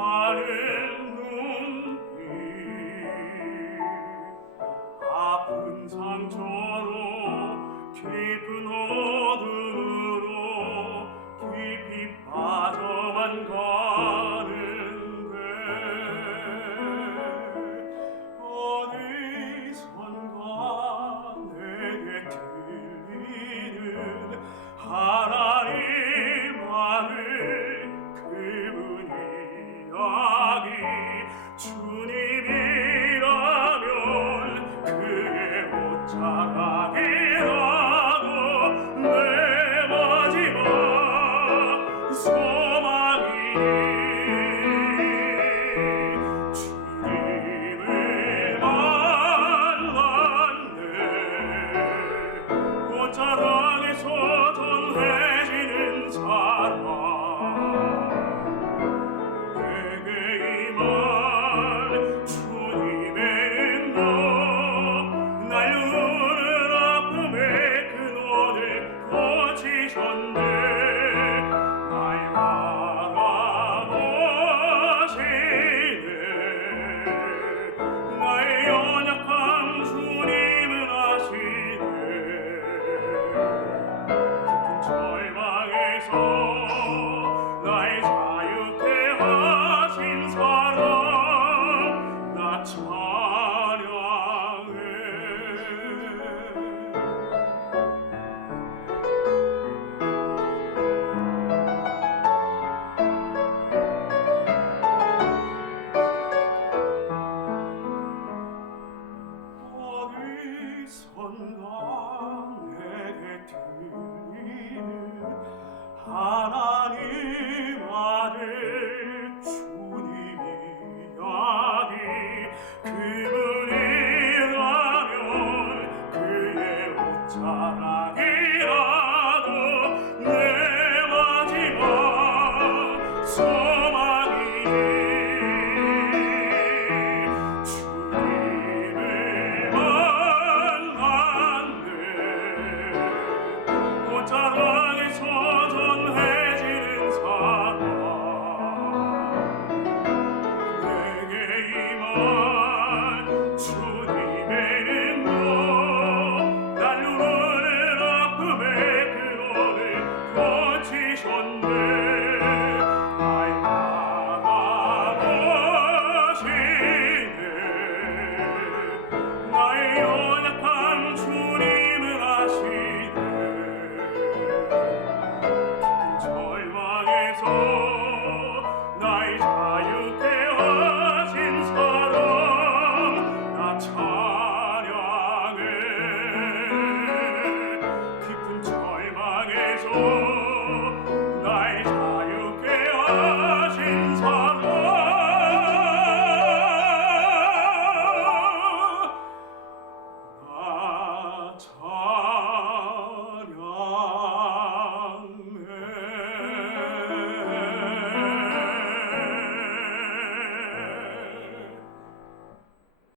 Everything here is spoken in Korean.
하늘 눈빛. 아픈 상처로 깊은 어둠으로 깊이 빠져만 가는데 어디선가 내게 들리는 하나님 만을 하 Oh.